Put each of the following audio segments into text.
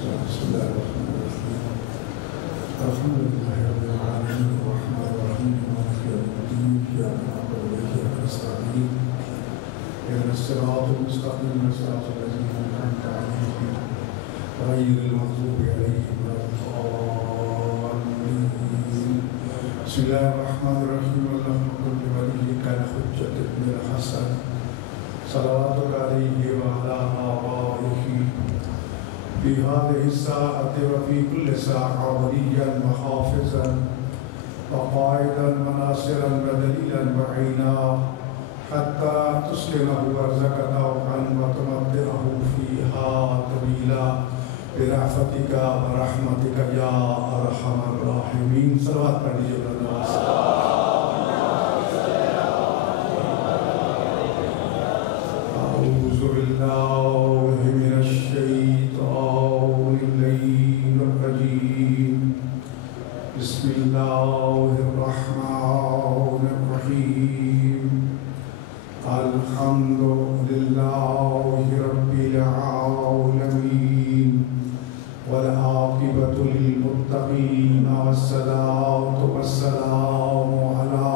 بسم الله الرحمن الرحيم الحمد لله رب العالمين الرحمن الرحيم مالك يوم الدين إياك نعبد وإياك نستعين اهدنا الصراط المستقيم صراط الذين أنعمت عليهم غير المغضوب عليهم ولا الضالين بسم الله الرحمن الرحيم اللهم كن لوليك الحجة ابن الحسن صلواتك عليه وعلى آبائه في هذه الساعة وفي كل ساعة وليا وحافظا وقائدا وناصرا ودليلا وعينا حتى تسكنه أرزك طوعا وتمتعه فيها طويلا برحمتك ورحمتك يا أرحم الراحمين. صلوات پڑھیے أعوذ بالله من الشيطان اللعين الرجيم بسم الله الرحمن الرحيم الحمد لله رب العالمين والعاقبة للمتقين والصلاة والسلام على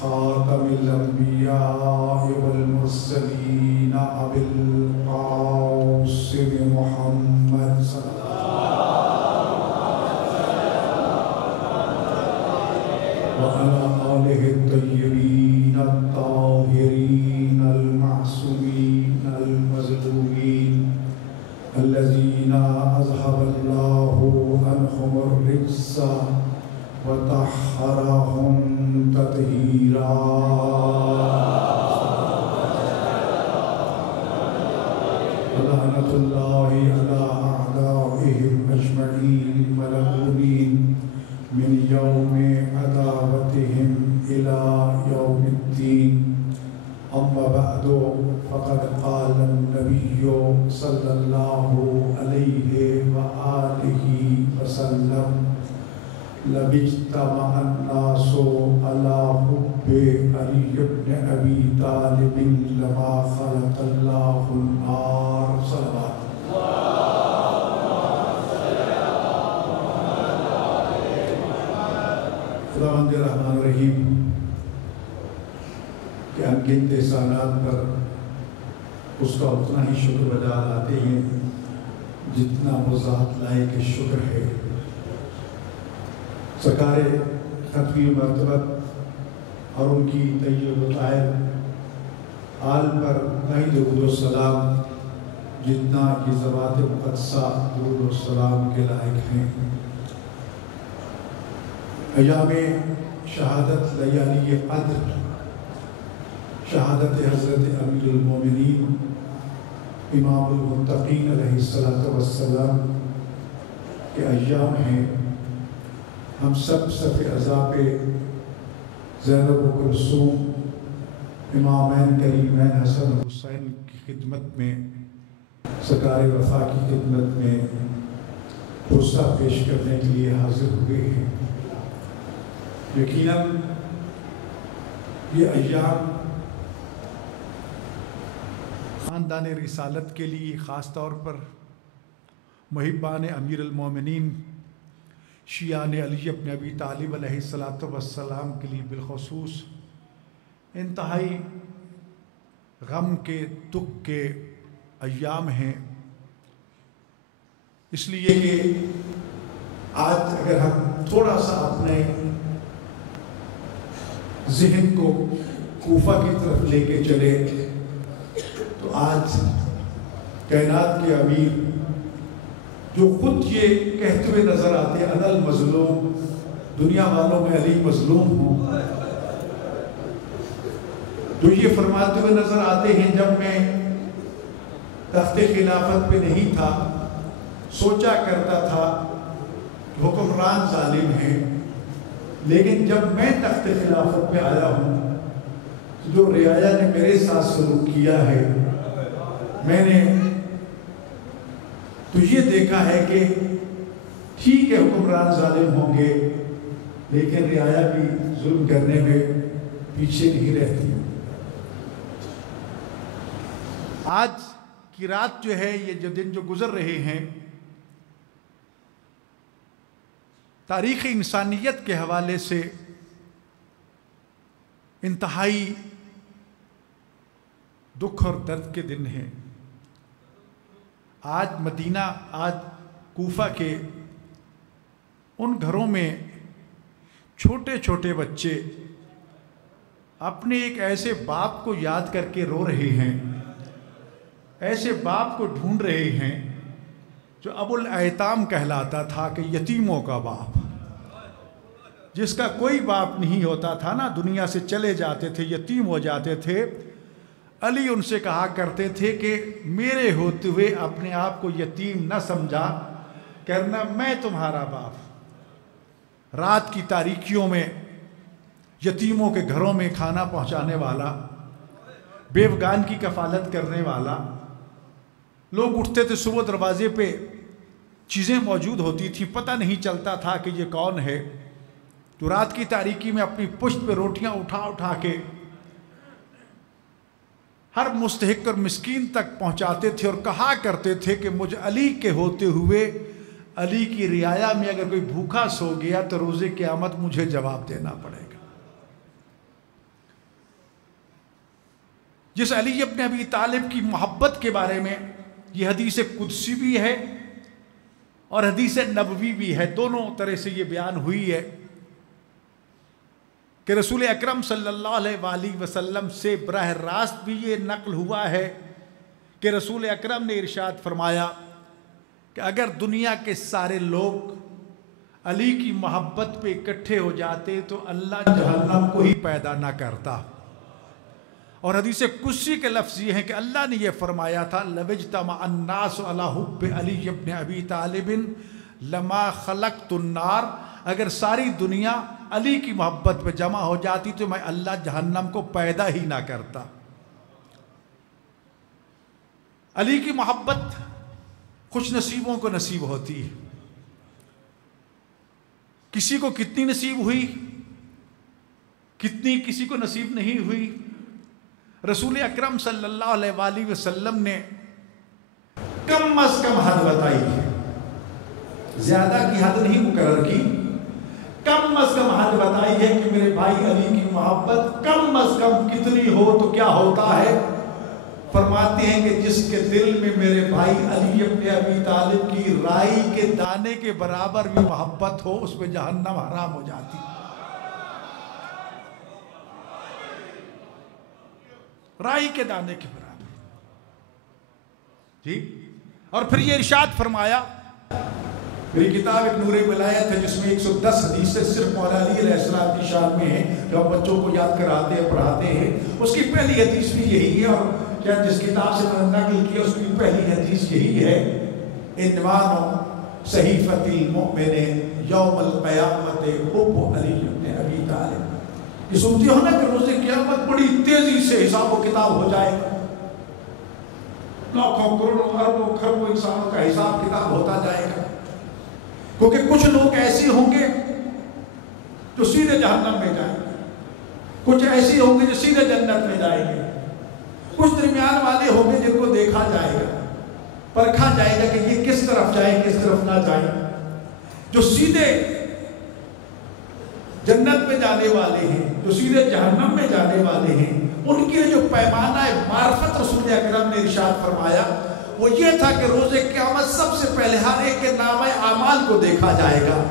خاتم الأنبياء والمرسلين أبي القاسم محمد صلى وعلى آله الطيبين الطاهرين المعصومين المظلومين الذين أذهب الله عنهم الرجس وطهرهم تطهيرا. ولعنة الله على أعدائهم أجمعين ملعونين من يوم عداوتهم إلى يوم الدين. أما بعد فقد قال النبي صلى الله عليه وآله وسلم لَبِجْتَمَعَ النَّاسُ عَلَى حُبِّ عَلِيِّ بْنِ أَبِي طَالِبٍ لَمَا خَلَقَ اللَّهُ النَّارَ. صلوات خداوند رحمان الرحیم کہ انگنت احسانات پر اس کا اتنا ہی شکر بجا لاتے ہیں جتنا وہ ذات لائق شکر ہے. سرکار ختمی مرتبت اور ان کی طیب و طاہر آل پر نہیں درود و سلام جتنا کی ذوات مقدسہ درود و سلام کے لائق ہیں. ایام شہادت لیالی قدر شہادت حضرت امیر المومنین امام المتقین علیہ السلام کے ایام ہیں. ہم سب صف عزا پہ زینب و کلثوم امامین کریمین حسن و حسین کی خدمت میں سرکار وفا کی خدمت میں پرسہ پیش کرنے کے لیے حاضر ہوئے ہیں. یقیناً یہ ایام خاندان رسالت کے لیے خاص طور پر محبان امیر المومنین شیعان علی بن ابی طالب علیہ السلام کے لیے بالخصوص انتہائی غم کے دکھ کے ایام ہیں. اس لیے کہ آج اگر ہم تھوڑا سا اپنے ذہن کو کوفہ کی طرف لے کے چلے تو آج کائنات کے امیر جو خود یہ کہتے ہوئے نظر آتے ہیں انا المظلوم دنیا والوں میں علی مظلوم ہوں، جو یہ فرماتے ہوئے نظر آتے ہیں جب میں تخت خلافت پہ نہیں تھا سوچا کرتا تھا کہ حکمران ظالم ہیں، لیکن جب میں تخت خلافت پہ آیا ہوں جو رعایا نے میرے ساتھ سلوک کیا ہے میں نے تو یہ دیکھا ہے کہ ٹھیک ہے حکمران ظالم ہوں گے لیکن رعایا بھی ظلم کرنے میں پیچھے نہیں رہتی. آج کی رات جو ہے یہ جو دن جو گزر رہے ہیں تاریخ انسانیت کے حوالے سے انتہائی دکھ اور درد کے دن ہیں۔ آج مدینہ، آج کوفہ کے ان گھروں میں چھوٹے چھوٹے بچے اپنے ایک ایسے باپ کو یاد کر کے رو رہے ہیں، ایسے باپ کو ڈھونڈ رہے ہیں جو ابو الایتام کہلاتا تھا، کہ یتیموں کا باپ، جس کا کوئی باپ نہیں ہوتا تھا نا، دنیا سے چلے جاتے تھے، یتیم ہو جاتے تھے۔ علی ان سے کہا کرتے تھے کہ میرے ہوتے ہوئے اپنے آپ کو یتیم نہ سمجھا کرنا، میں تمہارا باپ۔ رات کی تاریکیوں میں یتیموں کے گھروں میں کھانا پہنچانے والا، بیوگان کی کفالت کرنے والا۔ لوگ اٹھتے تھے صبح، دروازے پہ چیزیں موجود ہوتی تھی، پتہ نہیں چلتا تھا کہ یہ کون ہے، جو رات کی تاریکی میں اپنی پشت پہ روٹیاں اٹھا اٹھا کے ہر مستحق اور مسکین تک پہنچاتے تھے، اور کہا کرتے تھے کہ مجھ علی کے ہوتے ہوئے علی کی رعایا میں اگر کوئی بھوکا سو گیا تو روز قیامت مجھے جواب دینا پڑے گا۔ جس علی ابن ابی طالب کی محبت کے بارے میں یہ حدیث قدسی بھی ہے اور حدیث نبوی بھی ہے، دونوں طرح سے یہ بیان ہوئی ہے کہ رسول اکرم صلی اللہ علیہ وآلہ وسلم سے براہ راست بھی یہ نقل ہوا ہے کہ رسول اکرم نے ارشاد فرمایا کہ اگر دنیا کے سارے لوگ علی کی محبت پہ اکٹھے ہو جاتے تو اللہ جہنم کو ہی پیدا نہ کرتا۔ اور حدیث قدسی کے لفظ یہ ہیں کہ اللہ نے یہ فرمایا تھا لَوِجْتَمَعَ النَّاسُ عَلَى حُبِّ عَلِيِّ بْنِ أَبِي طَالِبٍ لَمَا خَلَقْتُ النَّارَ، اگر ساری دنیا علی کی محبت پہ جمع ہو جاتی تو میں اللہ جہنم کو پیدا ہی نہ کرتا۔ علی کی محبت خوش نصیبوں کو نصیب ہوتی ہے، کسی کو کتنی نصیب ہوئی، کتنی کسی کو نصیب نہیں ہوئی۔ رسول اکرم صلی اللہ علیہ وآلہ وسلم نے کم از کم حد بتائی ہے، زیادہ کی حد نہیں مقرر کی، کم از کم حد بتائی ہے کہ میرے بھائی علی کی محبت کم از کم کتنی ہو تو کیا ہوتا ہے۔ فرماتے ہیں کہ جس کے دل میں میرے بھائی علی ابن ابی طالب کی رائی کے دانے کے برابر بھی محبت ہو، اس پہ جہنم حرام ہو جاتی۔ رائی کے دانے کے برابر جی۔ اور پھر یہ ارشاد فرمایا، میری کتاب ایک نور ولایت ہے جس میں 110 حدیثیں صرف مولا علی علیہ السلام کی شان میں ہیں، جو بچوں کو یاد کراتے ہیں، پڑھاتے ہیں۔ اس کی پہلی حدیث بھی یہی ہے، اور جس کتاب سے میں نے نقل کی اس کی پہلی حدیث یہی ہے، عنوان صحیفۃ المؤمن یوم القیامت حب علی بن ابی طالب۔ یہ سنتی ہو نا کہ روز قیامت بڑی تیزی سے حساب و کتاب ہو جائے گا، لاکھوں کروڑوں اربوں خربوں انسانوں کا حساب کتاب ہوتا جائے گا، کیونکہ کچھ لوگ ایسے ہوں گے جو سیدھے جہنم میں جائیں گے، کچھ ایسے ہوں گے جو سیدھے جنت میں جائیں گے، کچھ درمیان والے ہوں گے جن کو دیکھا جائے گا، پرکھا جائے گا کہ یہ کس طرف جائیں کس طرف نہ جائیں۔ جو سیدھے جنت میں جانے والے ہیں، جو سیدھے جہنم میں جانے والے ہیں، ان کے جو پیمانہ معرفت رسول اکرم نے ارشاد فرمایا وہ یہ تھا کہ روز قیامت سب سے پہلے ہر ایک کے نامہ اعمال کو دیکھا جائے گا۔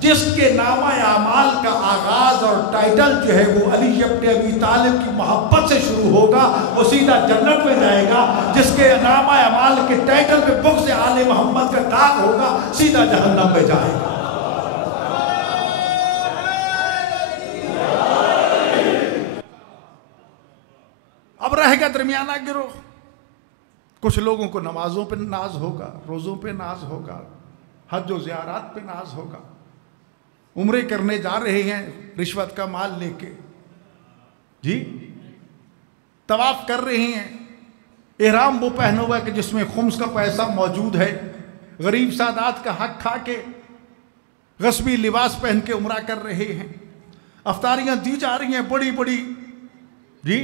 جس کے نامہ اعمال کا آغاز اور ٹائٹل جو ہے وہ علی ابن ابی طالب کی محبت سے شروع ہوگا، وہ سیدھا جنت میں جائے گا۔ جس کے نامہ اعمال کے ٹائٹل پہ بغض آل محمد کا داغ ہوگا، سیدھا جہنم میں جائے گا۔ اب رہے گا درمیانہ گروہ، کچھ لوگوں کو نمازوں پہ ناز ہوگا، روزوں پہ ناز ہوگا، حج و زیارات پہ ناز ہوگا، عمرے کرنے جا رہے ہیں رشوت کا مال لے کے، جی طواف کر رہے ہیں، احرام وہ پہنا ہوا ہے کہ جس میں خمس کا پیسہ موجود ہے، غریب سادات کا حق کھا کے غصبی لباس پہن کے عمرہ کر رہے ہیں، افطاریاں دی جا رہی ہیں بڑی بڑی، جی،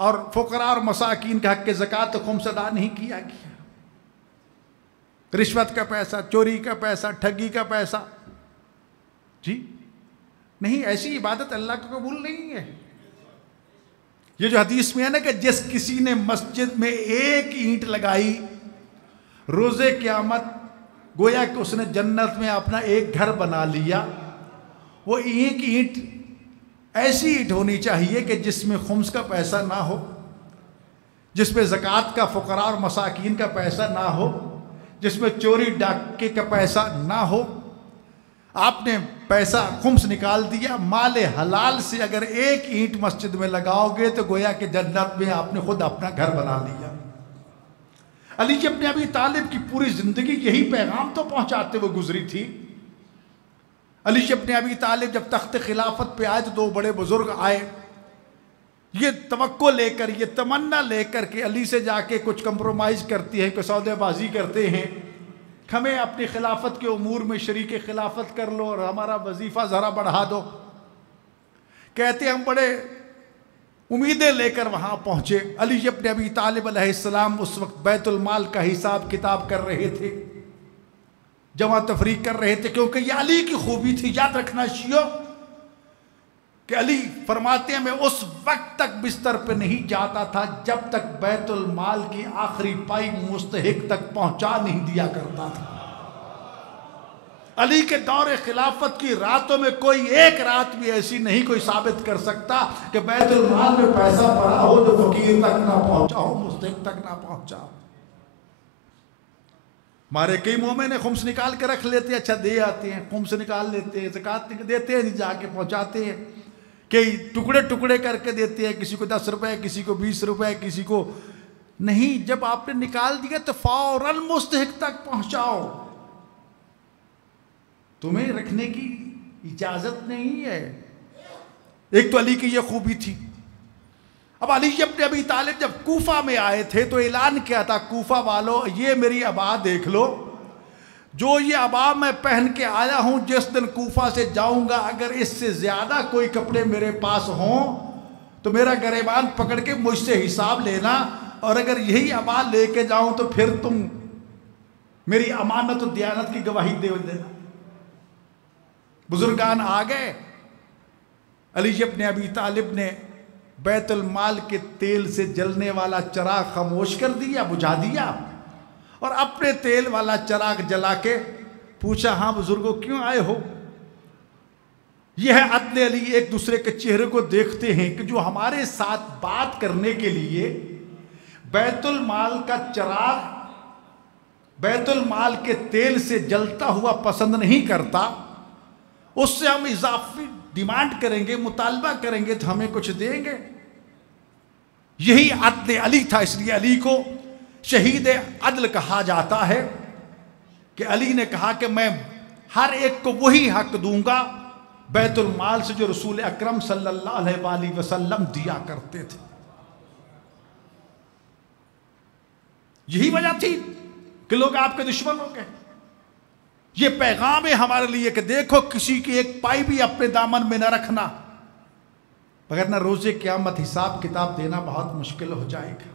اور فقراء اور مساکین کے حق کے زکوٰۃ خمس ادا نہیں کیا گیا، رشوت کا پیسہ، چوری کا پیسہ، ٹھگی کا پیسہ، جی نہیں، ایسی عبادت اللہ کو قبول نہیں ہے۔ یہ جو حدیث میں ہے نا کہ جس کسی نے مسجد میں ایک اینٹ لگائی، روز قیامت گویا کہ اس نے جنت میں اپنا ایک گھر بنا لیا۔ وہ ایک اینٹ ایسی اینٹ ہونی چاہیے کہ جس میں خمس کا پیسہ نہ ہو، جس میں زکوٰۃ کا، فقراء اور مساکین کا پیسہ نہ ہو، جس میں چوری ڈاکے کا پیسہ نہ ہو۔ آپ نے پیسہ خمس نکال دیا، مال حلال سے اگر ایک اینٹ مسجد میں لگاؤ گے تو گویا کہ جنت میں آپ نے خود اپنا گھر بنا لیا۔ علی ابن ابی طالب کی پوری زندگی یہی پیغام تو پہنچاتے ہوئے گزری تھی۔ علی ابن ابی طالب جب تخت خلافت پہ آئے تو دو بڑے بزرگ آئے، یہ توقع لے کر، یہ تمنا لے کر کہ علی سے جا کے کچھ کمپرومائز کرتی ہے، کہ سودے بازی کرتے ہیں، ہمیں اپنی خلافت کے امور میں شریک خلافت کر لو اور ہمارا وظیفہ ذرا بڑھا دو۔ کہتے ہم بڑے امیدیں لے کر وہاں پہنچے۔ علی ابن ابی طالب علیہ السلام اس وقت بیت المال کا حساب کتاب کر رہے تھے، جمع تفریق کر رہے تھے، کیونکہ یہ علی کی خوبی تھی۔ یاد رکھنا شیعو کہ علی فرماتے ہیں میں اس وقت تک بستر پہ نہیں جاتا تھا جب تک بیت المال کی آخری پائی مستحق تک پہنچا نہیں دیا کرتا تھا۔ علی کے دور خلافت کی راتوں میں کوئی ایک رات بھی ایسی نہیں کوئی ثابت کر سکتا کہ بیت المال میں پیسہ پڑا ہو جو فقیر تک نہ پہنچا ہو، مستحق تک نہ پہنچا ہو۔ ہمارے کئی مومن خمس نکال کے رکھ لیتے ہیں، اچھا دے آتے ہیں، خمس نکال لیتے ہیں، زکوٰۃ دیتے ہیں، جا کے پہنچاتے ہیں، کئی ٹکڑے ٹکڑے کر کے دیتے ہیں، کسی کو 10 روپے، کسی کو 20 روپے، کسی کو نہیں۔ جب آپ نے نکال دیا تو فوراً مستحق تک پہنچاؤ، تمہیں رکھنے کی اجازت نہیں ہے۔ ایک تو علی کی یہ خوبی تھی۔ اب علی ابن ابی طالب جب کوفہ میں آئے تھے تو اعلان کیا تھا، کوفہ والو یہ میری عبا دیکھ لو، جو یہ عبا میں پہن کے آیا ہوں، جس دن کوفہ سے جاؤں گا اگر اس سے زیادہ کوئی کپڑے میرے پاس ہوں تو میرا گریبان پکڑ کے مجھ سے حساب لینا، اور اگر یہی عبا لے کے جاؤں تو پھر تم میری امانت و دیانت کی گواہی دے دینا۔ بزرگان آ گئے۔ علی ابن ابی طالب نے بیت المال کے تیل سے جلنے والا چراغ خاموش کر دیا، بجھا دیا، اور اپنے تیل والا چراغ جلا کے پوچھا ہاں بزرگوں کیوں آئے ہو؟ یہ ہے عدل علی، ایک دوسرے کے چہرے کو دیکھتے ہیں کہ جو ہمارے ساتھ بات کرنے کے لیے بیت المال کا چراغ بیت المال کے تیل سے جلتا ہوا پسند نہیں کرتا، اس سے ہم اضافی ڈیمانڈ کریں گے، مطالبہ کریں گے تو ہمیں کچھ دیں گے۔ یہی عدل علی تھا، اس لیے علی کو شہید عدل کہا جاتا ہے کہ علی نے کہا کہ میں ہر ایک کو وہی حق دوں گا بیت المال سے جو رسول اکرم صلی اللہ علیہ وآلہ وسلم دیا کرتے تھے۔ یہی وجہ تھی کہ لوگ آپ کے دشمن ہو گئے۔ یہ پیغام ہے ہمارے لیے کہ دیکھو کسی کی ایک پائی بھی اپنے دامن میں نہ رکھنا، وگرنہ روز قیامت حساب کتاب دینا بہت مشکل ہو جائے گا۔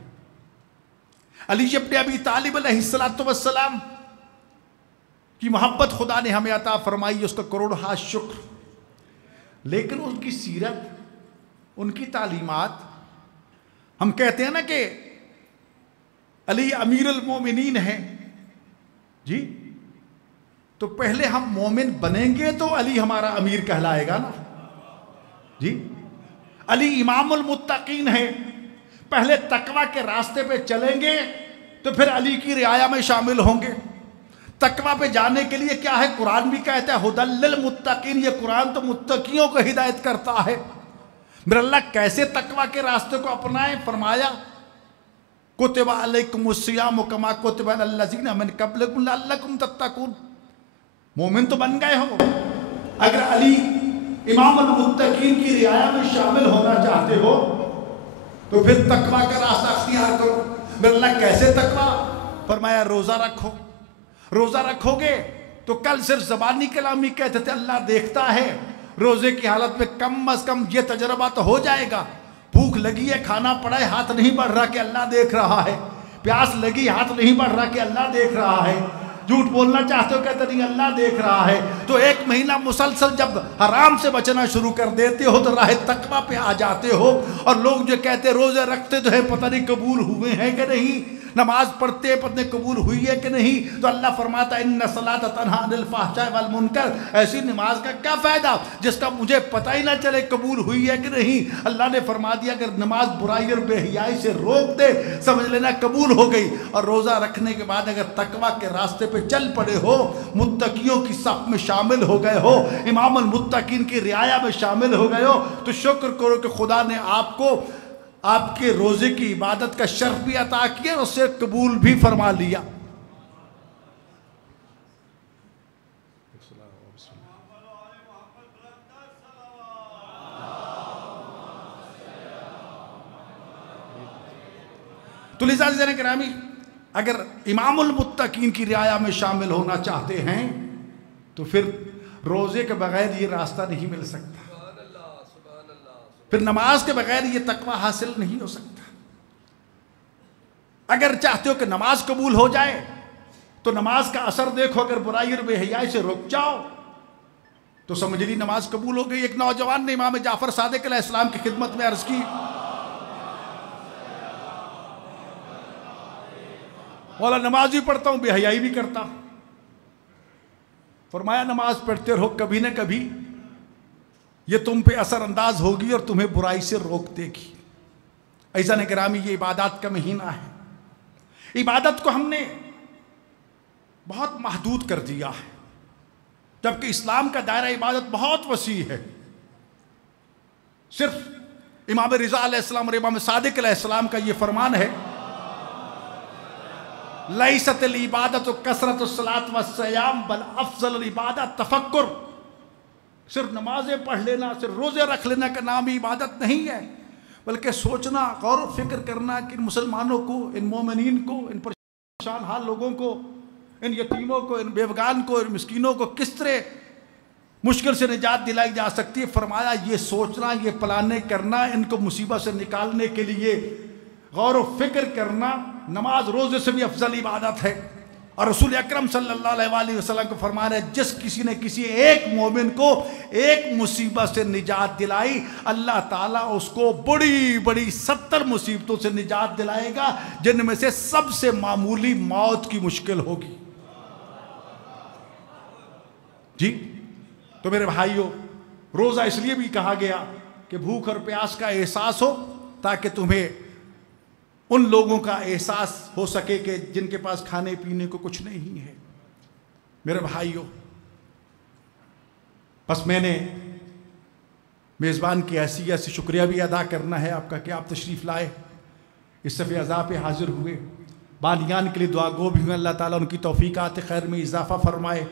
علی ابن ابی طالب علیہ السلام کی محبت خدا نے ہمیں عطا فرمائی، اس کا کروڑ شکر، لیکن ان کی سیرت، ان کی تعلیمات، ہم کہتے ہیں نا کہ علی امیر المومنین ہیں جی، تو پہلے ہم مومن بنیں گے تو علی ہمارا امیر کہلائے گا نا جی۔ علی امام المتقین ہے، پہلے تقوی کے راستے پہ چلیں گے تو پھر علی کی رعایا میں شامل ہوں گے۔ تقوی پہ جانے کے لیے کیا ہے؟ قرآن بھی کہتا ہے ھدی للمتقین، یہ قرآن تو متقیوں کو ہدایت کرتا ہے۔ میرا اللہ کیسے تقوی کے راستے کو اپنائیں؟ فرمایا کتب علیکم الصیام کما کتب علی الذین من قبلکم لعلکم تتقون۔ مومن تو بن گئے ہو، اگر علی امام المتقین کی رعایا میں شامل ہونا چاہتے ہو تو پھر تقوی کا راستہ اختیار کرو۔ میرا اللہ کیسے تقوی؟ فرمایا روزہ رکھو، روزہ رکھو گے تو کل صرف زبانی کلامی کہتے تھے اللہ دیکھتا ہے، روزے کی حالت میں کم از کم یہ تجربہ تو ہو جائے گا، بھوک لگی ہے کھانا پڑا ہے ہاتھ نہیں بڑھ رہا کہ اللہ دیکھ رہا ہے، پیاس لگی ہاتھ نہیں بڑھ رہا کہ اللہ دیکھ رہا ہے۔ جھوٹ بولنا چاہتے ہو کہتے نہیں اللہ دیکھ رہا ہے. تو ایک مہینہ مسلسل جب حرام سے بچنا شروع کر دیتے ہو تو راہ تقویٰ پہ آ جاتے ہو. اور لوگ جو کہتے روزے رکھتے تو ہے پتہ نہیں قبول ہوئے ہیں کہ نہیں, نماز پڑھتے پتہ نہیں قبول ہوئی ہے کہ نہیں, تو اللہ فرماتا ہے ان الصلاۃ تنہی عن الفحشاء والمنکر. ایسی نماز کا کیا فائدہ جس کا مجھے پتہ ہی نہ چلے قبول ہوئی ہے کہ نہیں. اللہ نے فرما دیا اگر نماز برائی اور بے حیائی سے روک دے سمجھ لینا قبول ہو گئی. اور روزہ رکھنے کے بعد اگر تقویٰ کے راستے پہ چل پڑے ہو, متقیوں کی صف میں شامل ہو گئے ہو, امام المتقین کی رعایا میں شامل ہو گئے ہو, تو شکر کرو کہ خدا نے آپ کو آپ کے روزے کی عبادت کا شرف بھی عطا کیا اور اسے قبول بھی فرما لیا. تو لذا عزیزان گرامی اگر امام المتقین کی رعایا میں شامل ہونا چاہتے ہیں تو پھر روزے کے بغیر یہ راستہ نہیں مل سکتا, پھر نماز کے بغیر یہ تقویٰ حاصل نہیں ہو سکتا. اگر چاہتے ہو کہ نماز قبول ہو جائے تو نماز کا اثر دیکھو, اگر برائی اور بے حیائی سے رک جاؤ تو سمجھ لی نماز قبول ہو گئی. ایک نوجوان نے امام جعفر صادق علیہ السلام کی خدمت میں عرض کی, مولا نماز بھی پڑھتا ہوں بے حیائی بھی کرتا ہوں. فرمایا نماز پڑھتے رہو, کبھی نہ کبھی یہ تم پہ اثر انداز ہوگی اور تمہیں برائی سے روک دے گی. عزیزان گرامی یہ عبادات کا مہینہ ہے, عبادت کو ہم نے بہت محدود کر دیا ہے, جبکہ اسلام کا دائرہ عبادت بہت وسیع ہے. صرف امام رضا علیہ السلام اور امام صادق علیہ السلام کا یہ فرمان ہے لیست العبادت کثرت الصلاۃ والصیام بل افضل العبادت تفکر. صرف نمازیں پڑھ لینا, صرف روزے رکھ لینا کا نام ہی عبادت نہیں ہے, بلکہ سوچنا, غور و فکر کرنا کہ ان مسلمانوں کو, ان مومنین کو, ان پریشان حال لوگوں کو, ان یتیموں کو, ان بیوگان کو, ان مسکینوں کو کس طرح مشکل سے نجات دلائی جا سکتی ہے. فرمایا یہ سوچنا, یہ پلانے کرنا, ان کو مصیبت سے نکالنے کے لیے غور و فکر کرنا نماز روزے سے بھی افضل عبادت ہے. اور رسول اکرم صلی اللہ علیہ وآلہ وسلم کو فرمانا ہے جس کسی نے کسی ایک مومن کو ایک مصیبت سے نجات دلائی, اللہ تعالیٰ اس کو بڑی بڑی 70 مصیبتوں سے نجات دلائے گا, جن میں سے سب سے معمولی موت کی مشکل ہوگی. جی تو میرے بھائیو, روزہ اس لیے بھی کہا گیا کہ بھوک اور پیاس کا احساس ہو تاکہ تمہیں ان لوگوں کا احساس ہو سکے کہ جن کے پاس کھانے پینے کو کچھ نہیں ہے. میرے بھائیو, بس میں نے میزبان کی حیثیت سے شکریہ بھی ادا کرنا ہے آپ کا کہ آپ تشریف لائے, اس صف اعضاء پہ حاضر ہوئے. بانیان کے لیے دعا گو بھی ہوئے, اللہ تعالیٰ ان کی توفیقات خیر میں اضافہ فرمائے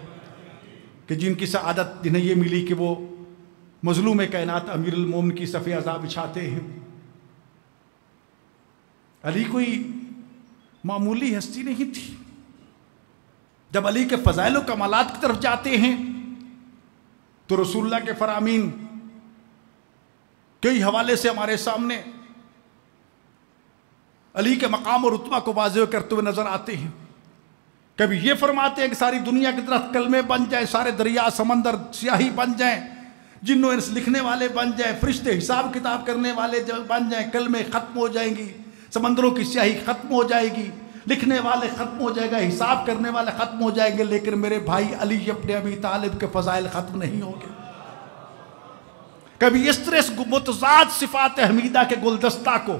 کہ جن کی سعادت جنہیں یہ ملی کہ وہ مظلوم کائنات امیر المومن کی صف اعضاء بچھاتے ہیں. علی کوئی معمولی ہستی نہیں تھی. جب علی کے فضائل و کمالات کی طرف جاتے ہیں تو رسول اللہ کے فرامین کئی حوالے سے ہمارے سامنے علی کے مقام اور رتبہ کو واضح کرتے ہوئے نظر آتے ہیں. کبھی یہ فرماتے ہیں کہ ساری دنیا کی طرف کلمے بن جائیں, سارے دریا سمندر سیاہی بن جائیں, جنوں انس لکھنے والے بن جائیں, فرشتے حساب کتاب کرنے والے بن جائیں, کلمے ختم ہو جائیں گی, سمندروں کی سیاہی ختم ہو جائے گی, لکھنے والے ختم ہو جائے گا, حساب کرنے والے ختم ہو جائیں گے, لیکن میرے بھائی علی ابن ابی طالب کے فضائل ختم نہیں ہوں گے. کبھی اس طرح اس متضاد صفات حمیدہ کے گلدستہ کو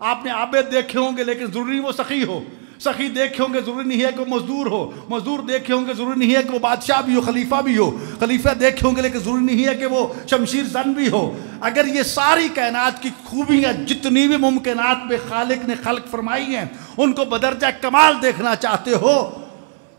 آپ نے عابد دیکھے ہوں گے لیکن ضروری نہیں وہ سخی ہو, سخی دیکھے ہوں گے ضروری نہیں ہے کہ وہ مزدور ہو, مزدور دیکھے ہوں گے ضروری نہیں ہے کہ وہ بادشاہ بھی ہو, خلیفہ بھی ہو, خلیفہ دیکھے ہوں گے لیکن ضروری نہیں ہے کہ وہ شمشیر زن بھی ہو. اگر یہ ساری کائنات کی خوبیاں جتنی بھی ممکنات میں خالق نے خلق فرمائی ہیں ان کو بدرجہ کمال دیکھنا چاہتے ہو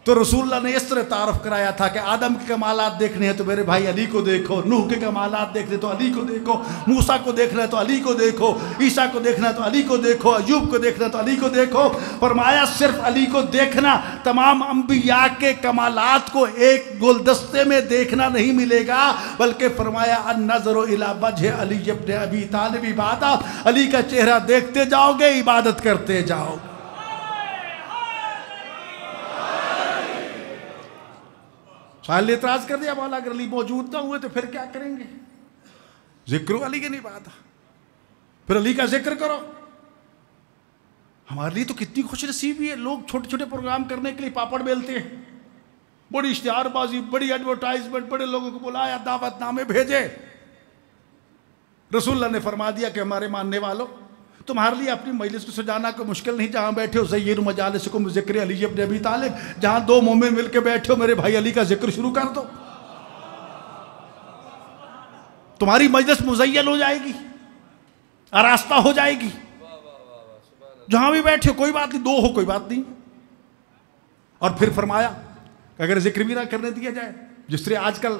تو رسول اللہ نے اس طرح تعارف کرایا تھا کہ آدم کے کمالات دیکھنے ہیں تو میرے بھائی علی کو دیکھو, نوح کے کمالات دیکھنے تو علی کو دیکھو, موسیٰ کو دیکھنا ہے تو علی کو دیکھو, عیسیٰ کو دیکھنا ہے تو علی کو دیکھو, ایوب کو دیکھنا ہے تو علی کو دیکھو. فرمایا صرف علی کو دیکھنا تمام انبیاء کے کمالات کو ایک گلدستے میں دیکھنا نہیں ملے گا, بلکہ فرمایا النظر الی وجہ علی ابن ابی طالب عبادت, علی کا چہرہ دیکھتے جاؤ گے عبادت کرتے جاؤ. خالد نے اعتراض کر دیا، مولا اگر علی موجود نہ ہوئے تو پھر کیا کریں گے؟ ذکر علی کی نہیں بات، پھر علی کا ذکر کرو۔ ہمارے لیے تو کتنی خوش نصیبی ہے، لوگ چھوٹے چھوٹے پروگرام کرنے کے لیے پاپڑ بیلتے ہیں، بڑی اشتہار بازی، بڑی ایڈورٹائزمنٹ، بڑے لوگوں کو بلایا، دعوت نامے بھیجے۔ رسول اللہ نے فرما دیا کہ ہمارے ماننے والوں، تمہارے لیے اپنی مجلس کو سجانا کوئی مشکل نہیں، جہاں بیٹھے ہو زیّنوا مجالسکم بذکر علی ابن ابی طالب، جہاں دو مومن مل کے بیٹھے ہو میرے بھائی علی کا ذکر شروع کر دو، تمہاری مجلس مزین ہو جائے گی، آراستہ ہو جائے گی۔ جہاں بھی بیٹھے ہو کوئی بات نہیں، دو ہو کوئی بات نہیں۔ اور پھر فرمایا کہ اگر ذکر بھی نہ کرنے دیا جائے، جس طرح آج کل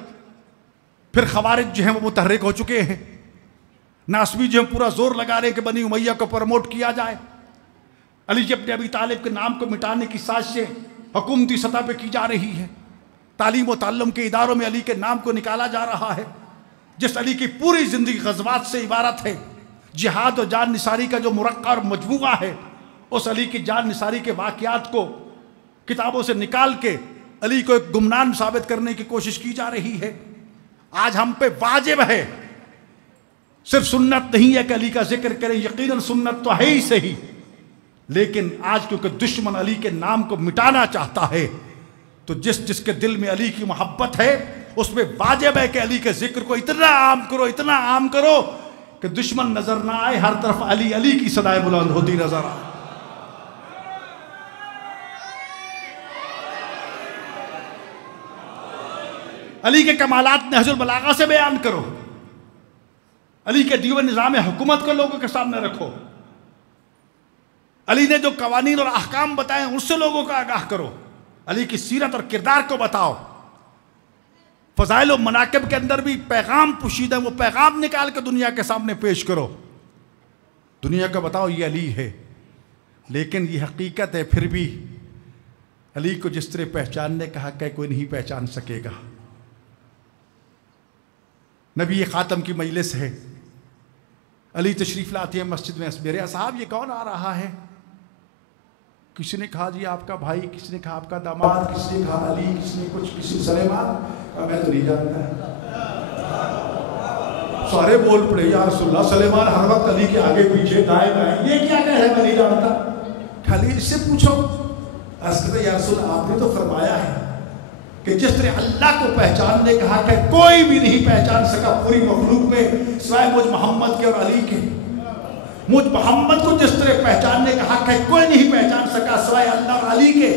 پھر خوارج جو ہیں وہ متحرک ہو چکے ہیں، ناسبی جو پورا زور لگا رہے ہیں کہ بنی امیہ کو پروموٹ کیا جائے، علی ابن ابی طالب کے نام کو مٹانے کی سازشیں حکومتی سطح پہ کی جا رہی ہیں، تعلیم و تعلم کے اداروں میں علی کے نام کو نکالا جا رہا ہے، جس علی کی پوری زندگی غزوات سے عبارت ہے، جہاد و جان نثاری کا جو مرقع اور مجموعہ ہے، اس علی کی جان نثاری کے واقعات کو کتابوں سے نکال کے علی کو ایک گمنام ثابت کرنے کی کوشش کی جا رہی ہے۔ آج ہم پہ واجب ہے، صرف سنت نہیں ہے کہ علی کا ذکر کریں، یقیناً سنت تو ہے ہی صحیح، لیکن آج کیونکہ دشمن علی کے نام کو مٹانا چاہتا ہے، تو جس جس کے دل میں علی کی محبت ہے اس میں واجب ہے کہ علی کے ذکر کو اتنا عام کرو، اتنا عام کرو کہ دشمن نظر نہ آئے، ہر طرف علی علی کی صدائے بلند ہوتی نظر آئے۔ علی کے کمالات نہج البلاغہ سے بیان کرو، علی کے دیو نظام حکومت کو لوگوں کے سامنے رکھو، علی نے جو قوانین اور احکام بتائے اس سے لوگوں کو آگاہ کرو، علی کی سیرت اور کردار کو بتاؤ، فضائل و مناقب کے اندر بھی پیغام پوشیدہ ہے، وہ پیغام نکال کے دنیا کے سامنے پیش کرو، دنیا کو بتاؤ یہ علی ہے۔ لیکن یہ حقیقت ہے، پھر بھی علی کو جس طرح پہچاننے کا حق ہے کوئی نہیں پہچان سکے گا۔ نبی خاتم کی مجلس ہے، علی تشریف لاتے ہیں مسجد میں، میرے اصحاب یہ کون آ رہا ہے؟ کسی نے کہا جی آپ کا بھائی، کسی نے کہا آپ کا داماد، کسی نے کہا علی، کسی نے کچھ، کسی سلیمان، میں تو نہیں جانتا ہے۔ سارے بول پڑے یا رسول اللہ، سلیمان ہر وقت علی کے آگے پیچھے دائیں بائیں، یہ کیا کہہ رہے ہیں میں نہیں جانتا، خالی اس سے پوچھو۔ عرض کرتے یا رسول اللہ آپ نے تو فرمایا ہے کہ جس طرح اللہ کو پہچاننے کا حق ہے کوئی بھی نہیں پہچان سکا پوری مخلوق میں سوائے مجھ محمد کے اور علی کے، مجھ محمد کو جس طرح پہچاننے کا حق ہے کوئی نہیں پہچان سکا سوائے اللہ اور علی کے،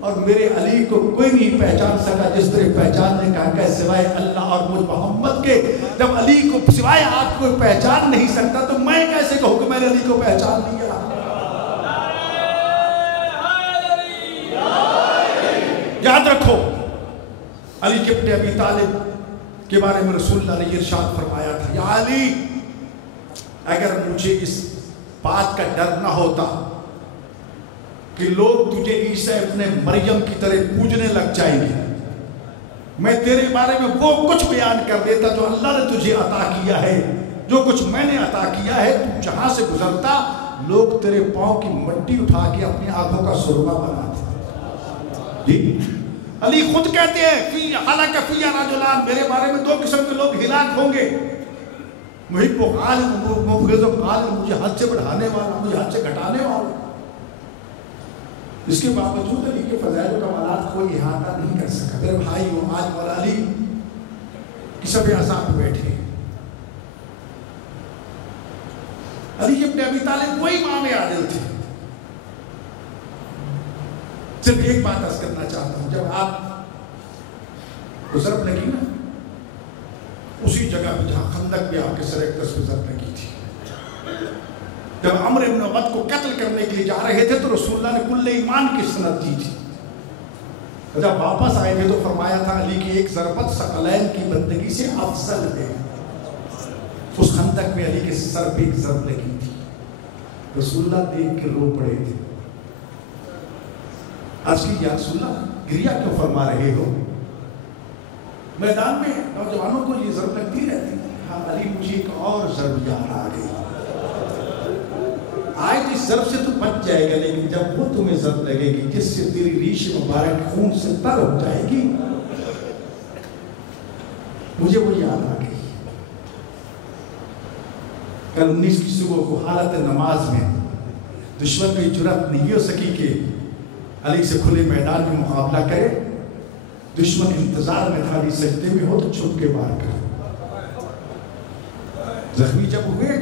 اور میرے علی کو کوئی نہیں پہچان سکا جس طرح پہچاننے کا حق ہے سوائے اللہ اور مجھ محمد کے۔ جب علی کو سوائے آپ کو پہچان نہیں سکتا تو میں کیسے کہوں کہ میں نے علی کو پہچان لیا؟ یاد رکھو علی ابن ابی طالب کے بارے میں رسول اللہ نے یہ ارشاد فرمایا تھا، یا علی اگر مجھے اس بات کا ڈر نہ ہوتا کہ لوگ تجھے عیسیٰ ابن مریم کی طرح پوجنے لگ جائیں گے، میں تیرے بارے میں وہ کچھ بیان کر دیتا جو اللہ نے تجھے عطا کیا ہے، جو کچھ میں نے عطا کیا ہے، تو جہاں سے گزرتا لوگ تیرے پاؤں کی مٹی اٹھا کے اپنی آنکھوں کا سرما بناتے۔ علی خود کہتے ہیں حالانکہ فی رجلان، میرے بارے میں دو قسم کے لوگ ہلاک ہوں گے، محب و غالب، مبغض و غالب، مجھے حد سے بڑھانے والا، مجھے حد سے گھٹانے والا۔ اس کے باوجود علی کے فضائل و کمالات کوئی احاطہ نہیں کر سکا۔ میرے بھائی و آج مولا علی کی سب اعزاز پہ بیٹھے، علی ابن ابی طالب وہ امام عادل تھے۔ صرف ایک بات عرض کرنا چاہتا ہوں، جب آپ کو ضرب لگی نا اسی جگہ پہ جہاں خندق بھی آپ کے سر اقدس کو ضرب لگی تھی، جب عمرو بن عبد کو قتل کرنے کے لیے جا رہے تھے تو رسول اللہ نے کل ایمان کی سند دی تھی، جب واپس آئے تھے تو فرمایا تھا علی کی ایک ضربت ثقلین کی بندگی سے افضل ہے۔ اس خندق میں علی کے سر پہ ایک ضرب لگی تھی، رسول اللہ دیکھ کے رو پڑے تھے۔ عرض کی یا رسول اللہ گریہ کیوں فرما رہے ہو؟ میدان میں نوجوانوں کو یہ ضرب لگتی رہتی ہے، ہاں علی مجھے ایک اور ضرب یاد آ گئی، آج اس ضرب سے تو بچ جائے گا، لیکن جب وہ تمہیں ضرب لگے گی جس سے تیری ریش مبارک خون سے تر ہو جائے گی، مجھے وہ یاد آ گئی. کل 19 کی صبح کو حالت نماز میں دشمن کی جرأت نہیں ہو سکی کہ علی سے کھلے میدان میں مقابلہ کرے. دشمن انتظار میں تھا علی سجدے میں ہو تو چھپ کے وار کر. زخمی جب ہوئے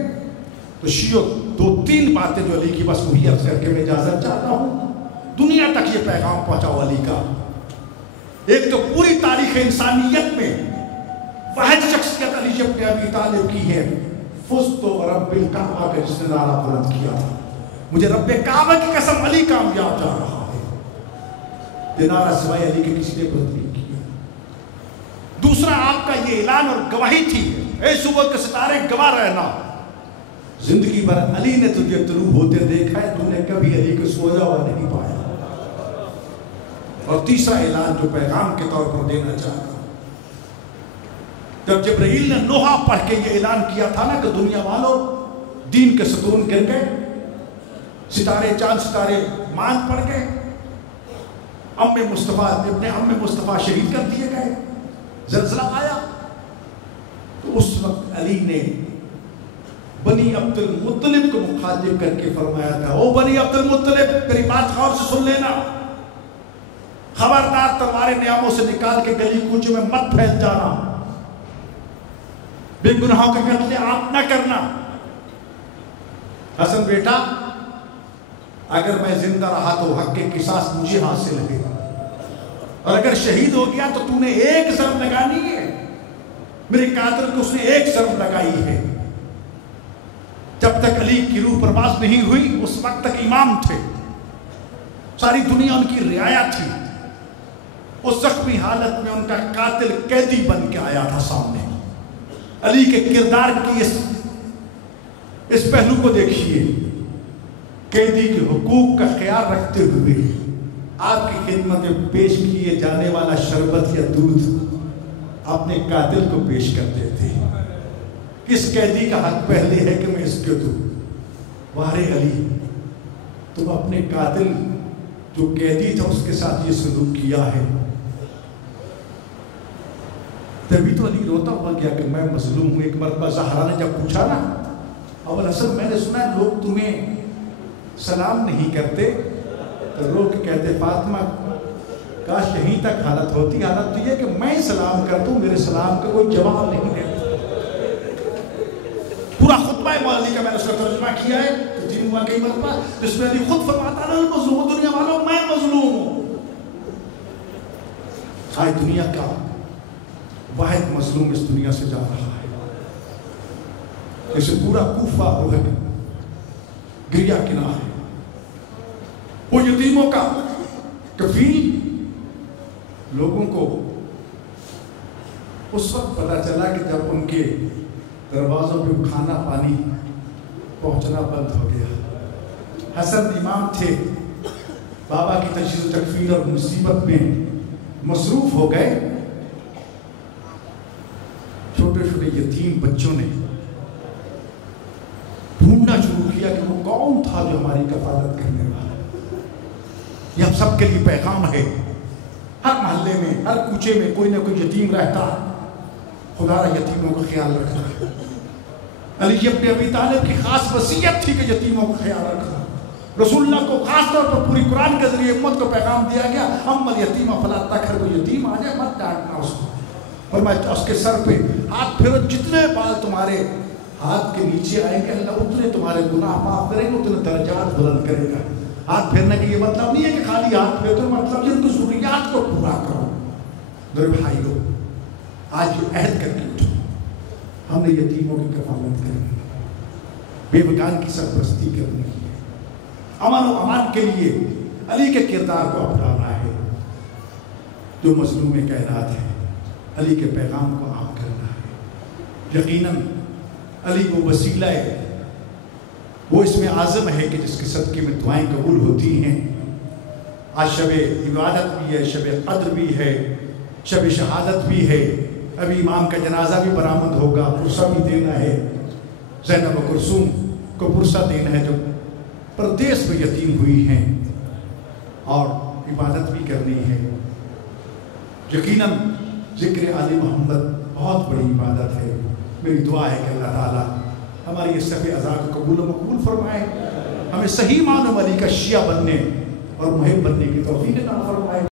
تو شیعوں 2-3 باتیں جو علی کی بس وہی عرض کر کے میں اجازت چاہتا ہوں دنیا تک یہ پیغام پہنچاؤ علی کا. ایک تو پوری تاریخ انسانیت میں واحد شخصیت علی ابن ابی طالب کی ہے. فزت رب الکعبہ کا جس نے نعرہ بلند کیا تھا. مجھے رب کعبہ کی قسم علی کامیاب جا رہا ہے. یہ نعرہ سوائے علی کے کسی نے بلند نہیں کیا. دوسرا آپ کا یہ اعلان اور گواہی تھی اے صبح کے ستارے گواہ رہنا زندگی بھر علی نے تجھے طلوع ہوتے دیکھا ہے تو نے کبھی علی کو سویا ہوا نہیں پایا. اور تیسرا اعلان جو پیغام کے طور پر دینا چاہتا ہوں جب جبرائیل نے نوحہ پڑھ کے یہ اعلان کیا تھا نا کہ دنیا والوں دین کے ستون گر گئے ستارے چاند ستارے ماند پڑ گئے ابن مصطفیٰ شہید کر دیے گئے زلزلہ آیا تو اس وقت علی نے بنی عبد المطلب کو مخاطب کر کے فرمایا تھا او بنی عبد المطلب میری بات غور سے سن لینا خبردار تلواریں نیاموں سے نکال کے گلی کوچوں میں مت پھیل جانا بے گناہوں کے قتل عام نہ کرنا. حسن بیٹا اگر میں زندہ رہا تو حق کے قصاص مجھے حاصل ہے اور اگر شہید ہو گیا تو تو نے ایک ضرب لگانی ہے. میرے قاتل کو اس نے ایک ضرب لگائی ہے. جب تک علی کی روح پرواز نہیں ہوئی اس وقت تک امام تھے ساری دنیا ان کی رعایا تھی. اس زخمی حالت میں ان کا قاتل قیدی بن کے آیا تھا سامنے. علی کے کردار کی اس پہلو کو دیکھیے. قیدی کے حقوق کا خیال رکھتے ہوئے آپ کی خدمت میں پیش کیے جانے والا شربت یا دودھ اپنے قاتل کو پیش کرتے تھے. کس قیدی کا حق پہلے ہے کہ میں اس کے دوں؟ وارے علی تم اپنے قاتل جو قیدی تھا اس کے ساتھ یہ سلوک کیا ہے. تبھی تو علی روتا ہوا گیا کہ میں مظلوم ہوں. ایک مرتبہ زہرا نے جب پوچھا نا ابوالحسن میں نے سنا ہے لوگ تمہیں سلام نہیں کرتے تو رو کے کہتے فاطمہ کاش یہیں تک حالت ہوتی. حالت تو یہ کہ میں سلام کرتا ہوں میرے سلام کا کوئی جواب نہیں دیتا. پورا خطبہ علی کا میں نے اس کا ترجمہ کیا ہے ترجمہ ہوا کئی مرتبہ جس میں علی خود فرماتا ہے مظلوم دنیا والوں میں مظلوم ہوں. آج دنیا کا واحد مظلوم اس دنیا سے جا رہا ہے. اسے پورا کوفہ رو ہے گریا کنار ہے. وہ یتیموں کا کفیل لوگوں کو اس وقت پتا چلا کہ جب ان کے دروازوں پہ کھانا پانی پہنچنا بند ہو گیا. حسن امام تھے بابا کی تشہیر و تکفیر اور مصیبت میں مصروف ہو گئے. چھوٹے چھوٹے یتیم بچوں نے ڈھونڈنا شروع کیا کہ وہ کون تھا جو ہماری کفالت کرنے والا. یہ ہم سب کے لیے پیغام ہے. ہر محلے میں ہر کوچے میں کوئی نہ کوئی یتیم رہتا. خدا را یتیموں کا خیال رکھنا. علی ابن ابی طالب کی خاص وصیت تھی کہ یتیموں کا خیال رکھنا. رسول اللہ کو خاص طور پر پوری قرآن کے ذریعے امت کو پیغام دیا گیا اما الیتیم فلا تقہر. کوئی یتیم آ جائے مت ڈانٹنا اس کو. فرمایا اس کے سر پہ ہاتھ پھیرو جتنے بال تمہارے ہاتھ کے نیچے آئیں گے اللہ اتنے تمہارے گناہ معاف کریں گے اتنے درجات بلند کرے گا. ہاتھ پھیرنے کا یہ مطلب نہیں ہے کہ خالی ہاتھ پھیر دو مطلب جن کی ضروریات کو پورا کرو. میرے بھائیو آج جو عہد کر کے اٹھو ہم نے یتیموں کی کفالت کرنی ہے بے مکان کی سرپرستی کرنی ہے. امن و امان کے لیے علی کے کردار کو اپنانا ہے جو مظلوم کائنات ہے. علی کے پیغام کو عام کرنا ہے. یقیناً علی وہ وسیلہ ہے وہ اس میں اعظم ہے کہ جس کے صدقے میں دعائیں قبول ہوتی ہیں. آج شب عبادت بھی ہے شب قدر بھی ہے شب شہادت بھی ہے. ابھی امام کا جنازہ بھی برآمد ہوگا. پرسہ بھی دینا ہے. زینب و کلثوم کو پرسہ دینا ہے جو پردیس میں یتیم ہوئی ہیں اور عبادت بھی کرنی ہے. یقیناً ذکر آل محمد بہت بہت بڑی عبادت ہے. میری دعا ہے کہ اللہ تعالیٰ ہماری یہ صف ازا کو قبول و مقبول فرمائے, ہمیں صحیح معنوں علی کا شیعہ بننے اور محب بننے کی توفیق عطا فرمائے.